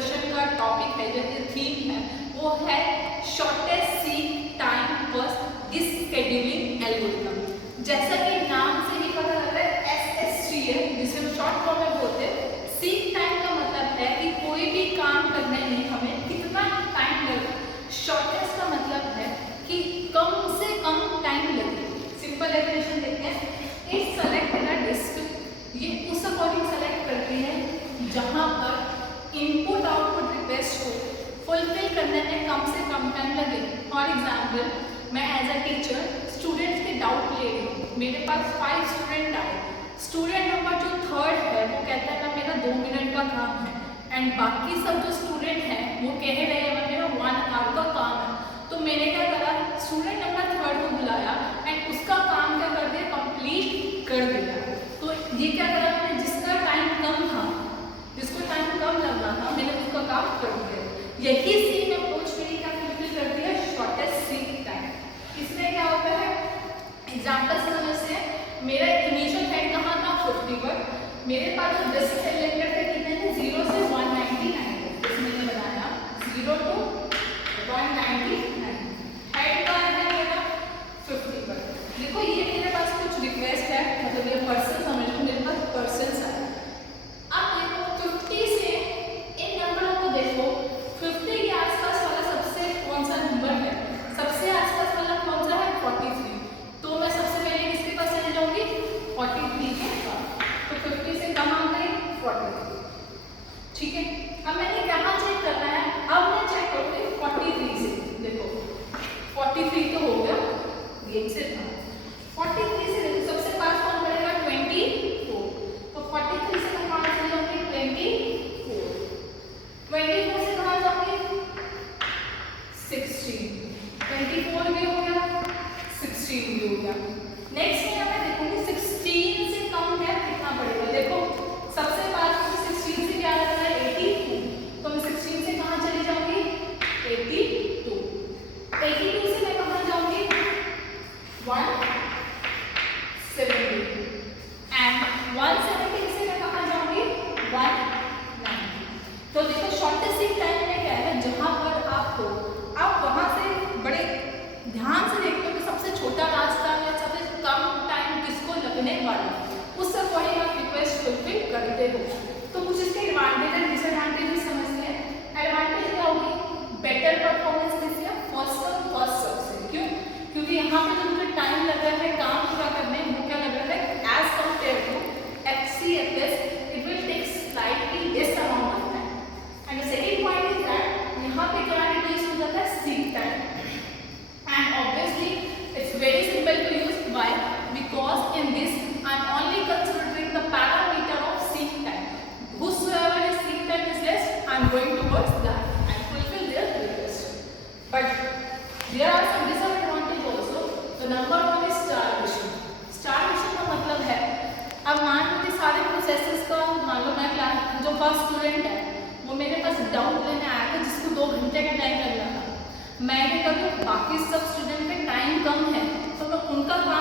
Discussion का topic है, जो थीम है वो है shortest seek time first scheduling algorithm. जैसा कि नाम से ही पता लग रहा है SST है, जिसे हम शॉर्ट फॉर्म में बोलते हैं। सीक टाइम का मतलब है कि कोई भी काम करने में हमें कितना टाइम लगे। शॉर्टेस्ट का मतलब है कि कम से कम टाइम लगे। सिंपल डेफिनेशन देखते हैं, it select in a disk, ये उस अकॉर्डिंग सेलेक्ट करती है जहाँ पर इनपुट आउटपुट रिक्वेस्ट को फुलफिल करने में कम से कम टाइम लगे। फॉर एग्जाम्पल, मैं एज अ टीचर स्टूडेंट्स के डाउट ले रही हूँ, मेरे पास 5 स्टूडेंट आए, स्टूडेंट नंबर जो 3rd है वो कहता है ना मेरा 2 मिनट का काम है, एंड बाकी सब जो स्टूडेंट हैं वो कह रहे हैं मेरा 1 आवर का काम है। तो मैंने क्या करा, स्टूडेंट नंबर 3rd को बुलाया एंड उसका काम क्या कर दिया, कंप्लीट कर दिया। तो ये क्या करा मैंने, जिसका टाइम कम था, जिसको टाइम कम लगना था, मैंने उसका काम कर दिया। यही सेम अप्रोच मेरी क्या फुलफिल करती है, शॉर्टेस्ट सीक टाइम। इसमें क्या होता है, एग्जाम्पल समझते हैं। मेरा इनिशियल हेड कहाँ था, 51। मेरे पास जो डिस्क सेलेक्टर थे कितने थे, 0 से 199। इसमें मैंने बनाया 0 to 199। हेड का है मेरा 51। देखो ये मेरे पास कुछ रिक्वेस्ट है, मतलब ये पर्सन समझ लो, मेरे पास पर्सन है। अब देखो 50 से इन नंबरों को देखो, 50 के आसपास वाला सबसे कौन सा नंबर है, सबसे आसपास वाला कौन सा है, 43। तो मैं सबसे पहले किसके पास चले जाऊंगी, 43 के पास। तो 50 से कहाँ आ गई, 43। ठीक है, अब मैंने कहाँ चेक करना है, अब मैं चेक करूँगी 43 से। देखो 43 तो हो गया, गेम से था। 43 से देखो सबसे पास कौन पड़ेगा, 24। तो 43 से कहाँ चले जाऊंगी, 24। 24 से कहाँ जाऊंगी, 16। 24 भी हो गया, 16 भी हो गया। नेक्स्ट में मैं देखूंगी 16 से कम क्या कितना पड़ेगा। देखो सबसे पास 16 से क्या आता है, 82। तो मैं 16 से कहाँ चली जाऊंगी, 82। 82 से मैं कहाँ जाऊंगी, 170। एंड 170 से मैं कहाँ जाऊंगी, 190। तो देखो शॉर्टेस्ट सीक टाइम में क्या है, जहाँ पर आप हो, आप वहाँ से बड़े ध्यान से देखते हो कि सबसे छोटा रास्ता या सबसे कम टाइम किसको लगने वाला, उस अकॉर्डिंग आप रिक्वेस्ट फुलफिल करते हो। तो कुछ इसके एडवांटेज एंड डिसएडवांटेजेस समझते हैं। एडवांटेज क्या होगी, बेटर परफॉर्मेंस किससे, फर्स्ट कम फर्स्ट सर्व से। क्यों, क्योंकि यहाँ पे जो मुझे टाइम लग रहा है काम पूरा करने में, वो क्या लग रहा है, as compared to HCFS it will take slightly less amount of time. And second point is that यहाँ पे क्या रिड्यूस हो जाता है, seek time. And obviously it's very simple to use. Why? Because in this I'm only considering the parameter of seek time. Whosoever is seek time is less, I'm going towards that and fulfill their request. But there are some disadvantages also. The number one is starvation. Starvation का मतलब है, अब मान लो कि सारे processes का, मान लो मैं क्लास जो फर्स्ट स्टूडेंट है वो मेरे पास डाउट लेने आया था, जिसको 2 घंटे का टाइम लगना था। मैं क्या करूँ, बाकी सब स्टूडेंट पे टाइम कम है तो मैं उनका काम